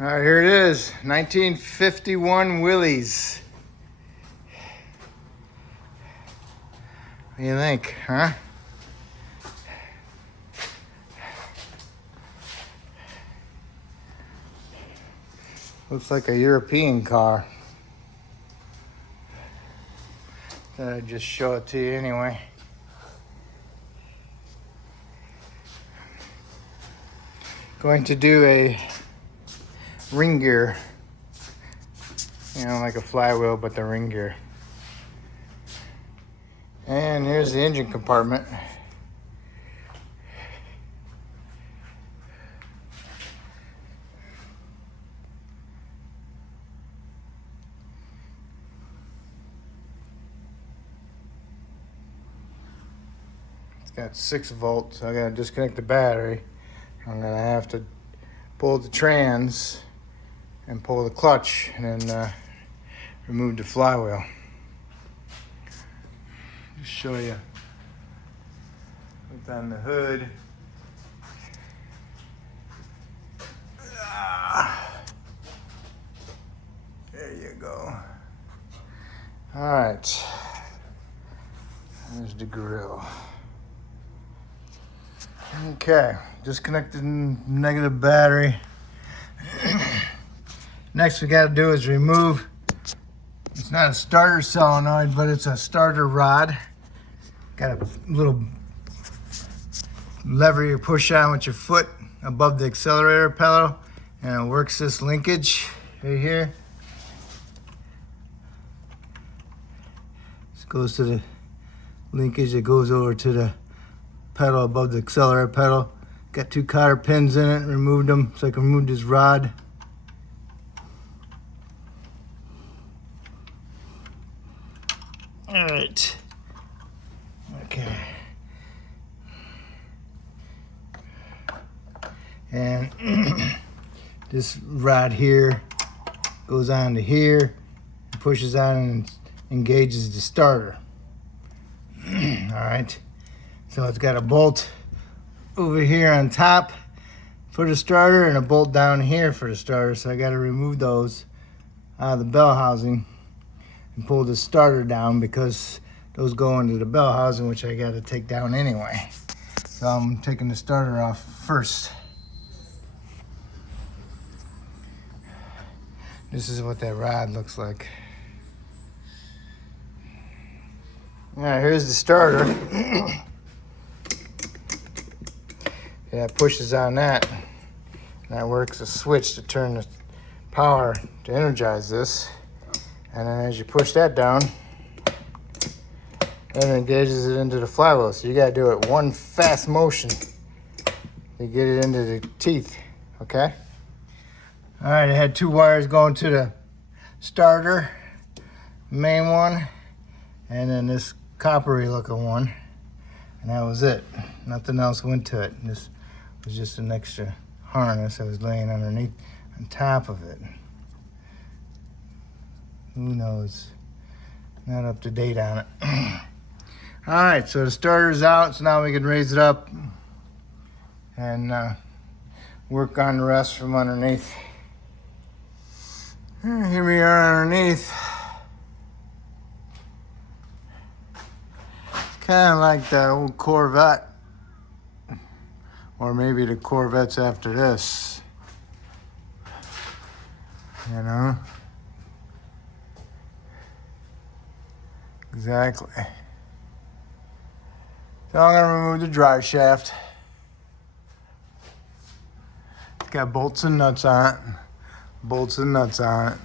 All right, here it is, 1951 Willys. What do you think, huh? Looks like a European car. Thought I'd just show it to you anyway. Going to do a ring gear, you know, like a flywheel, but the ring gear. And here's the engine compartment. It's got 6 volts, so I gotta disconnect the battery. I'm gonna have to pull the trans and pull the clutch and then remove the flywheel. Just show you what's on the hood. There you go. All right, there's the grill. Okay, disconnected negative battery. Next we got to do is remove, it's not a starter solenoid, but it's a starter rod. Got a little lever you push on with your foot above the accelerator pedal, and it works this linkage right here. This goes to the linkage that goes over to the pedal above the accelerator pedal. Got 2 cotter pins in it, removed them so I can remove this rod. All right, okay. And this rod here goes on to here, pushes on and engages the starter. All right. So it's got a bolt over here on top for the starter and a bolt down here for the starter. So I got to remove those out of the bell housing and pull the starter down because those go into the bell housing, which I got to take down anyway. So I'm taking the starter off first. This is what that rod looks like. All right, here's the starter. Yeah, it pushes on that. That works a switch to turn the power to energize this. And then as you push that down, it engages it into the flywheel. So you gotta do it one fast motion to get it into the teeth, okay? All right, I had 2 wires going to the starter, main one, and then this coppery looking one. And that was it. Nothing else went to it. This was just an extra harness that was laying underneath on top of it. Who knows? Not up to date on it. All right, so the starter's out, so now we can raise it up and work on the rest from underneath. Here we are underneath. Kind of like that old Corvette, or maybe the Corvettes after this, you know? Exactly. So I'm gonna remove the drive shaft. It's got bolts and nuts on it. Bolts and nuts on it.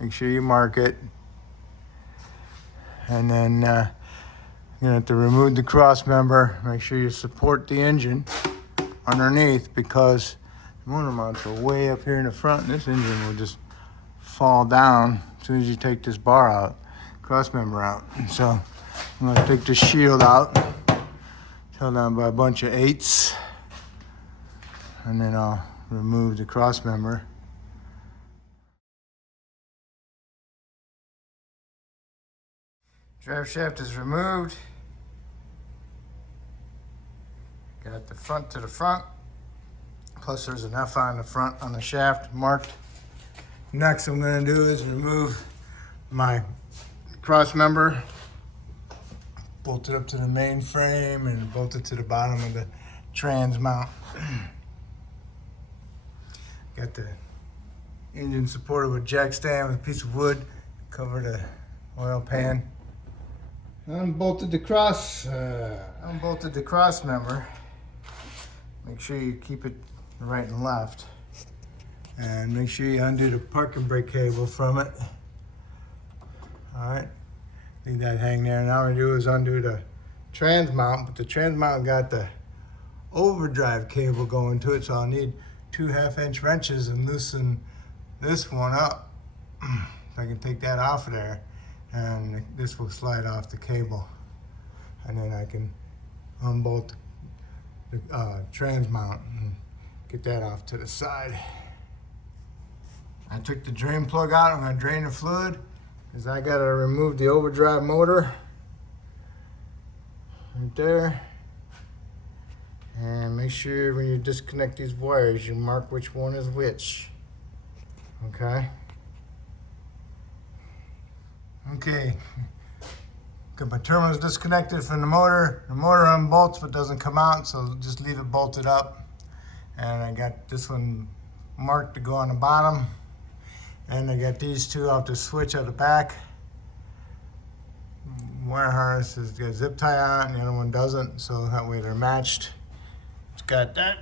Make sure you mark it. And then you're gonna have to remove the cross member. Make sure you support the engine underneath because the motor mounts are way up here in the front and this engine will just fall down as soon as you take this bar out, cross member out. And so I'm gonna take this shield out, held down by a bunch of 8s, and then I'll remove the cross member. Drive shaft is removed. Got the front to the front, plus there's an F on the front on the shaft marked. Next I'm gonna do is remove my cross member, bolt it up to the main frame and bolt it to the bottom of the trans mount. Got the engine supported with jack stand with a piece of wood, cover the oil pan. Unbolted the cross member. Make sure you keep it right and left. And make sure you undo the parking brake cable from it. All right, leave that hang there. Now what we do is undo the trans mount, but the trans mount got the overdrive cable going to it, so I'll need 2 1/2-inch wrenches and loosen this one up. So I can take that off of there, and this will slide off the cable, and then I can unbolt the trans mount and get that off to the side. I took the drain plug out. I'm going to drain the fluid because I got to remove the overdrive motor right there. And make sure when you disconnect these wires, you mark which one is which. Okay. Okay. Got my terminals disconnected from the motor. The motor unbolts but doesn't come out, so just leave it bolted up. And I got this one marked to go on the bottom. And I got these two off the switch at the back. Wire harness has got a zip tie on it, and the other one doesn't, so that way they're matched. It's got that,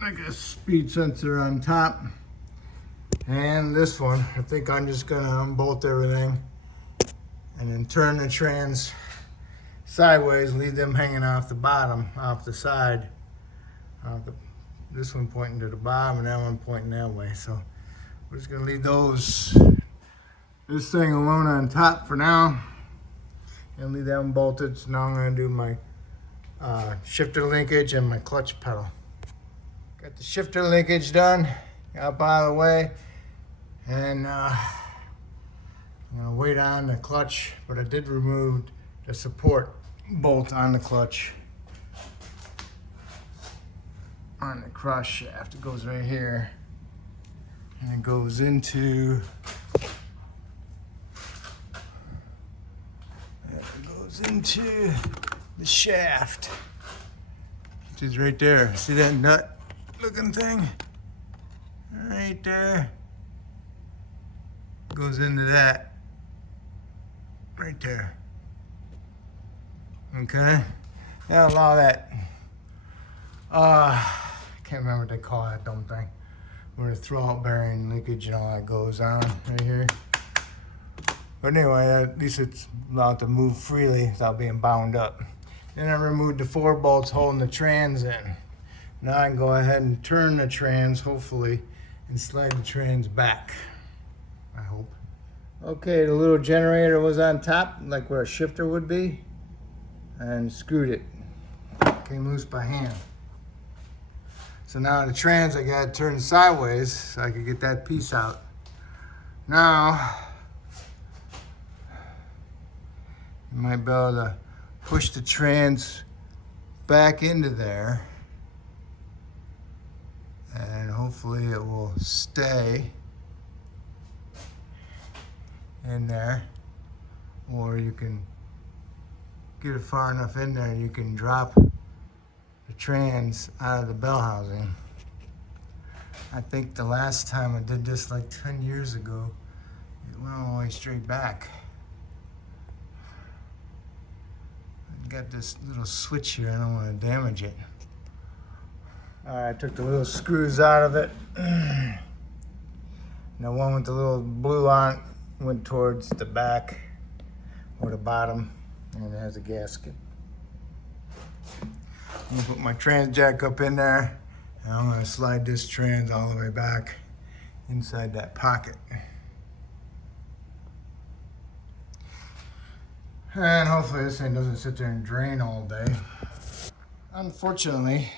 like a speed sensor on top. And this one, I think I'm just gonna unbolt everything and then turn the trans sideways, leave them hanging off the bottom, off the side. This one pointing to the bottom and that one pointing that way. So we're just gonna leave this thing alone on top for now and leave that one bolted. So now I'm gonna do my shifter linkage and my clutch pedal. Got the shifter linkage done, up out of the way, and I'm gonna wait on the clutch, but I did remove the support bolt on the clutch. On the cross shaft, it goes right here, and it goes into the shaft, which is right there. See that nut looking thing? Right there. Goes into that. Right there. Okay? Now allow that. Can't remember what they call that dumb thing, where the throwout bearing linkage and all that goes on right here. But anyway, at least it's allowed to move freely without being bound up. Then I removed the 4 bolts holding the trans in. Now I can go ahead and turn the trans, hopefully, and slide the trans back, I hope. Okay, the little generator was on top, like where a shifter would be, and screwed it. Came loose by hand. So now the trans I got turned sideways so I could get that piece out. Now, you might be able to push the trans back into there, and hopefully it will stay in there, or you can get it far enough in there and you can drop the trans out of the bell housing. I think the last time I did this, like 10 years ago, it went all the way straight back. I've got this little switch here, I don't want to damage it. All right, I took the little screws out of it. And the one with the little blue on it went towards the back or the bottom, and it has a gasket. I'm gonna put my trans jack up in there, and I'm gonna slide this trans all the way back inside that pocket. And hopefully this thing doesn't sit there and drain all day. Unfortunately,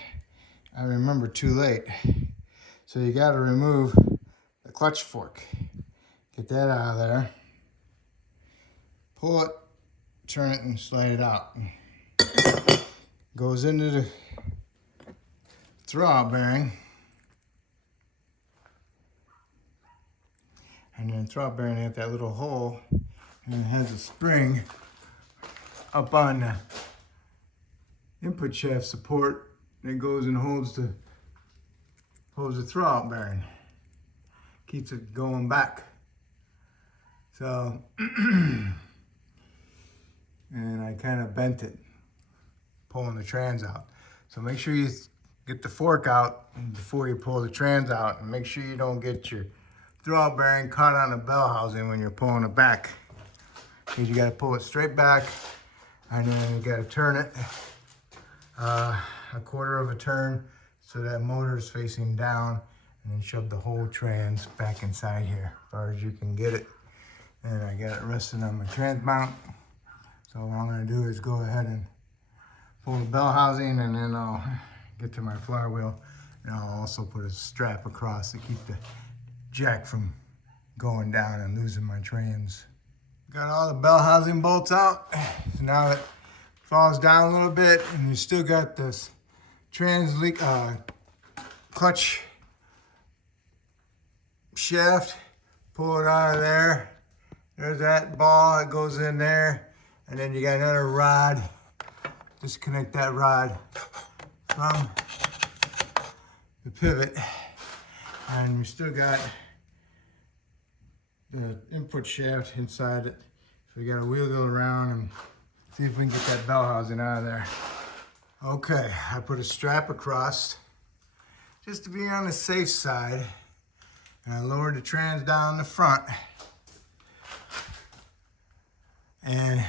I remember too late. So you gotta remove the clutch fork. Get that out of there. Pull it, turn it, and slide it out. Goes into the throwout bearing. And then the throttle bearing had that little hole, and it has a spring up on the input shaft support that goes and holds the throttle bearing. Keeps it going back. So, and I kind of bent it, pulling the trans out. So make sure you get the fork out before you pull the trans out, and make sure you don't get your throttle bearing caught on the bell housing when you're pulling it back. Because you got to pull it straight back, and then you got to turn it a quarter of a turn so that motor is facing down, and then shove the whole trans back inside here as far as you can get it. And I got it resting on my trans mount. So what I'm going to do is go ahead and pull the bell housing, and then I'll get to my flywheel, and I'll also put a strap across to keep the jack from going down and losing my trans. Got all the bell housing bolts out. So now it falls down a little bit, and you still got this clutch shaft. Pull it out of there. There's that ball that goes in there, and then you got another rod. Disconnect that rod from the pivot, and you still got the input shaft inside it. So we got to wheel it around and see if we can get that bell housing out of there. Okay, I put a strap across just to be on the safe side, and I lowered the trans down the front. And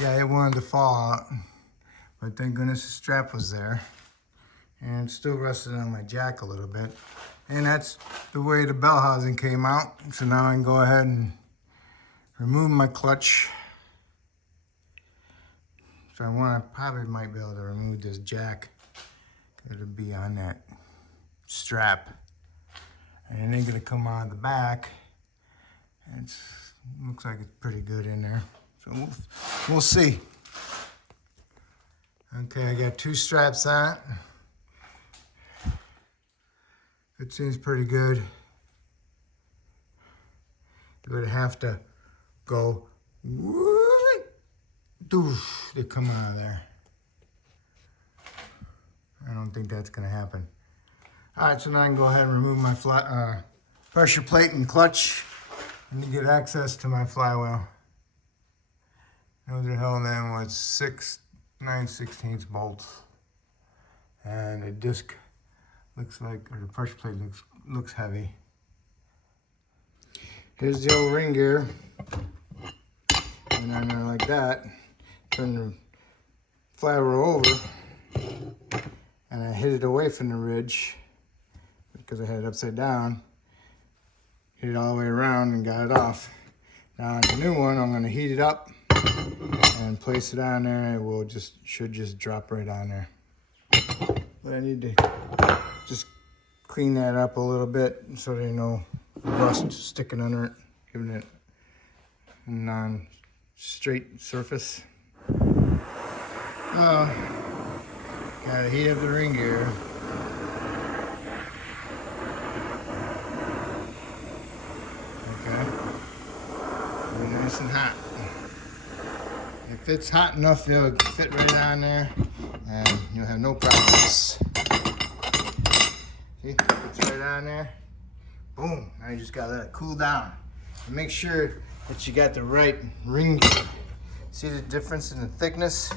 yeah, it wanted to fall out, but thank goodness the strap was there, and it's still resting on my jack a little bit. And that's the way the bell housing came out. So now I can go ahead and remove my clutch. So I probably might be able to remove this jack. It'll be on that strap, and it ain't gonna come out of the back. And looks like it's pretty good in there. So we'll see. Okay, I got two straps on it. It seems pretty good. You would have to go, doosh, they come out of there. I don't think that's gonna happen. All right, so now I can go ahead and remove my pressure plate and clutch, and to get access to my flywheel. Those are held in with 6 9/16 bolts, and the disc looks like, or the pressure plate looks heavy. Here's the old ring gear, and on there like that. Turn the flywheel over, and I hit it away from the ridge because I had it upside down. Hit it all the way around and got it off. Now on the new one, I'm going to heat it up and place it on there. It should just drop right on there. But I need to just clean that up a little bit so there's no rust sticking under it, giving it a non-straight surface. Gotta heat up the ring gear. Okay. Be nice and hot. If it's hot enough, it'll fit right on there, and you'll have no problems. See, it's right on there. Boom. Now you just gotta let it cool down. And make sure that you got the right ring gear. See the difference in the thickness?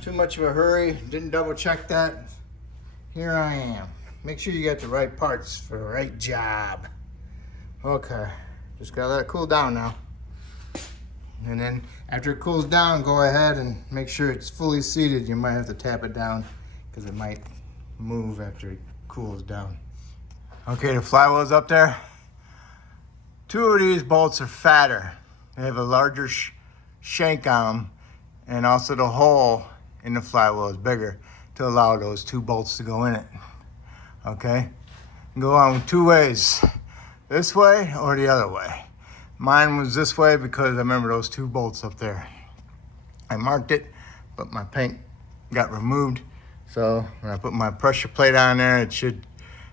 Too much of a hurry, didn't double check that. Here I am. Make sure you got the right parts for the right job. Okay, just gotta let it cool down now. And then after it cools down, go ahead and make sure it's fully seated. You might have to tap it down because it might move after it cools down. Okay, the flywheel's up there. Two of these bolts are fatter. They have a larger shank on them, and also the hole in the flywheel is bigger to allow those two bolts to go in it. Okay, go on two ways, this way or the other way. Mine was this way because I remember those two bolts up there. I marked it, but my paint got removed. So when I put my pressure plate on there, it should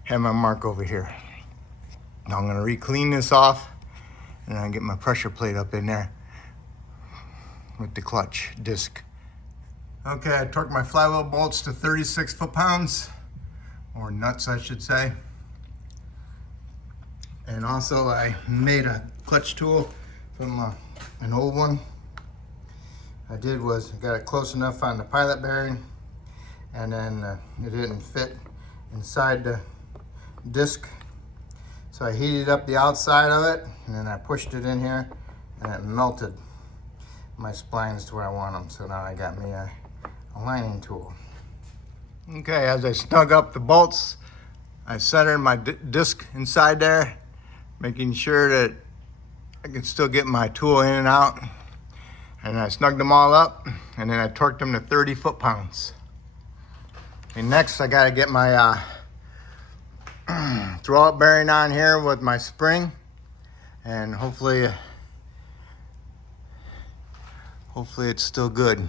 have my mark over here. Now I'm gonna re-clean this off and I get my pressure plate up in there with the clutch disc. Okay, I torqued my flywheel bolts to 36 foot-pounds, or nuts I should say. And also I made a clutch tool from an old one. I did was I got it close enough on the pilot bearing, and then it didn't fit inside the disc. So I heated up the outside of it, and then I pushed it in here, and it melted my splines to where I want them. So now I got me a lining tool. Okay, as I snug up the bolts, I centered my disc inside there, making sure that I can still get my tool in and out. And I snugged them all up, and then I torqued them to 30 foot-pounds. And next I gotta get my throwout bearing on here with my spring, and hopefully it's still good.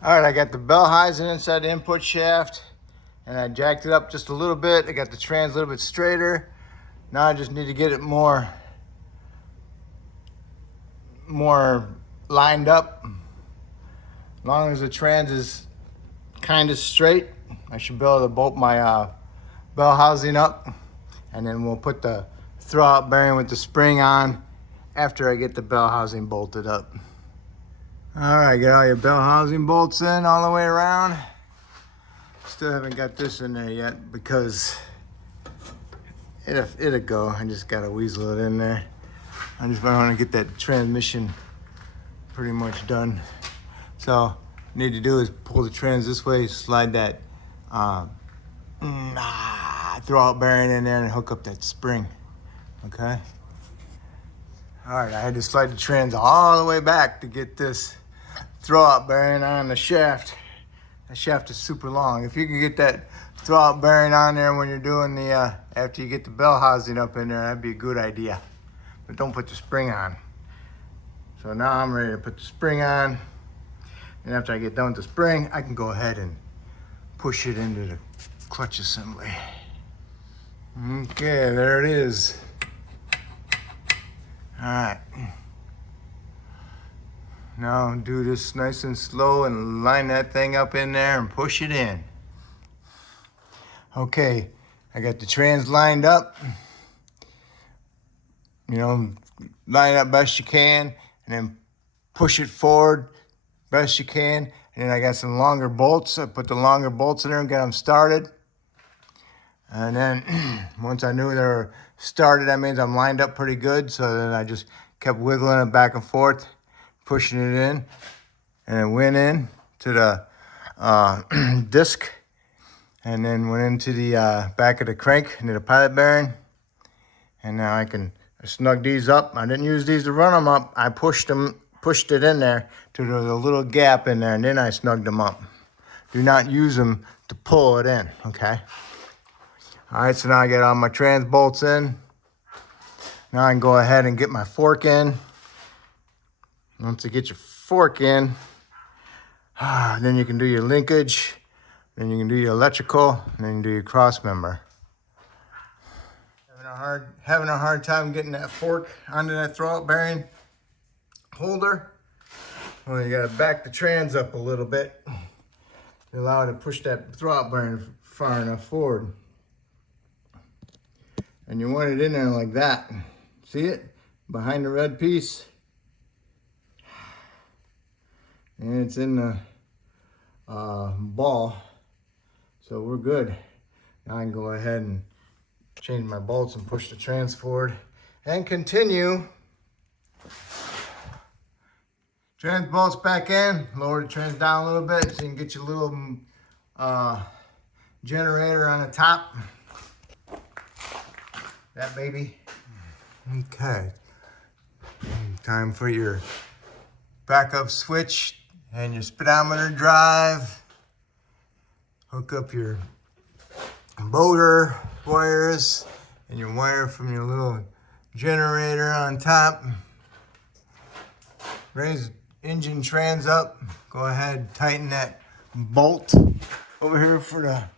All right, I got the bell housing inside the input shaft, and I jacked it up just a little bit. I got the trans a little bit straighter. Now I just need to get it more lined up. As long as the trans is kind of straight, I should be able to bolt my bell housing up, and then we'll put the throwout bearing with the spring on after I get the bell housing bolted up. All right, get all your bell housing bolts in all the way around. Still haven't got this in there yet because it'll go. I just gotta weasel it in there. I want to get that transmission pretty much done. So what I need to do is pull the trans this way, slide that throwout bearing in there, and hook up that spring. Okay. All right, I had to slide the trans all the way back to get this throwout bearing on the shaft. The shaft is super long. If you can get that throwout bearing on there when you're doing the after you get the bell housing up in there, that'd be a good idea. But don't put the spring on. So now I'm ready to put the spring on. And after I get done with the spring, I can go ahead and push it into the clutch assembly. Okay, there it is. All right. Now do this nice and slow and line that thing up in there and push it in. Okay, I got the trans lined up. You know, line it up best you can, and then push it forward best you can. And then I got some longer bolts. I put the longer bolts in there and got them started. And then once I knew they were started, that means I'm lined up pretty good. So then I just kept wiggling it back and forth, pushing it in, and it went in to the disc, and then went into the back of the crank into the pilot bearing. And now I snugged these up. I didn't use these to run them up. I pushed it in there to the little gap in there, and then I snugged them up. Do not use them to pull it in, okay? All right, so now I get all my trans bolts in. Now I can go ahead and get my fork in. Once you get your fork in, then you can do your linkage, then you can do your electrical, and then you can do your cross member. Having a hard time getting that fork onto that throwout bearing holder. Well, you gotta back the trans up a little bit to allow it to push that throwout bearing far enough forward. And you want it in there like that. See it? Behind the red piece. And it's in the ball. So we're good. Now I can go ahead and change my bolts and push the trans forward and continue. Trans bolts back in, lower the trans down a little bit so you can get your little generator on the top. That baby. Okay. Time for your backup switch and your speedometer drive. Hook up your motor wires and your wire from your little generator on top. Raise engine trans up. Go ahead, tighten that bolt over here for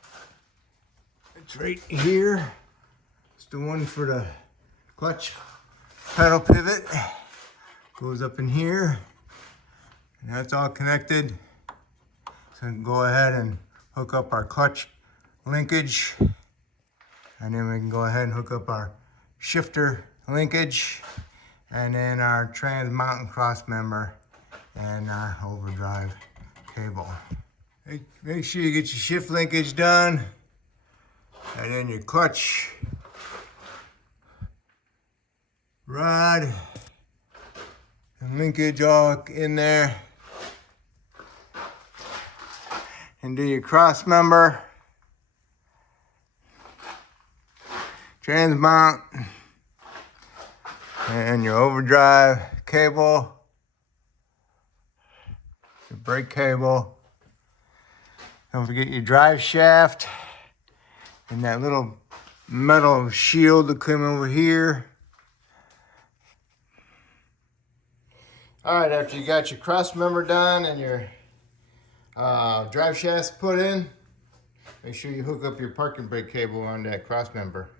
it's right here. the one for the clutch pedal pivot. Goes up in here. And that's all connected. So we can go ahead and hook up our clutch linkage. And then we can go ahead and hook up our shifter linkage. And then our trans mountain cross member and our overdrive cable. Make sure you get your shift linkage done. And then your clutch rod and linkage all in there. And do your cross member, trans mount, and your overdrive cable, your brake cable. Don't forget your drive shaft and that little metal shield to come over here. All right, after you got your cross member done and your drive shafts put in, make sure you hook up your parking brake cable on that cross member.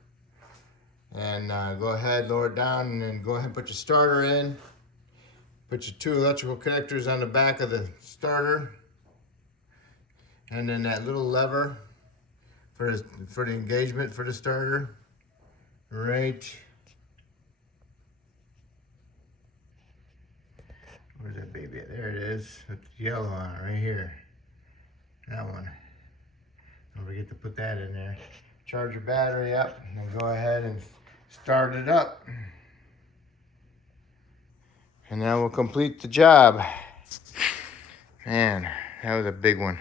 And go ahead, lower it down, and then go ahead and put your starter in. Put your 2 electrical connectors on the back of the starter. And then that little lever for the engagement for the starter. Right. Where's that baby at? There it is. With the yellow on it right here. That one. Don't forget to put that in there. Charge your battery up and then go ahead and start it up. And that will complete the job. Man, that was a big one.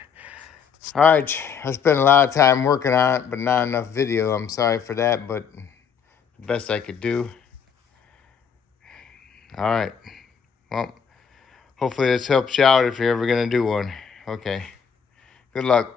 All right, I spent a lot of time working on it, but not enough video. I'm sorry for that, but the best I could do. All right, well, hopefully this helps you out if you're ever gonna do one. Okay, good luck.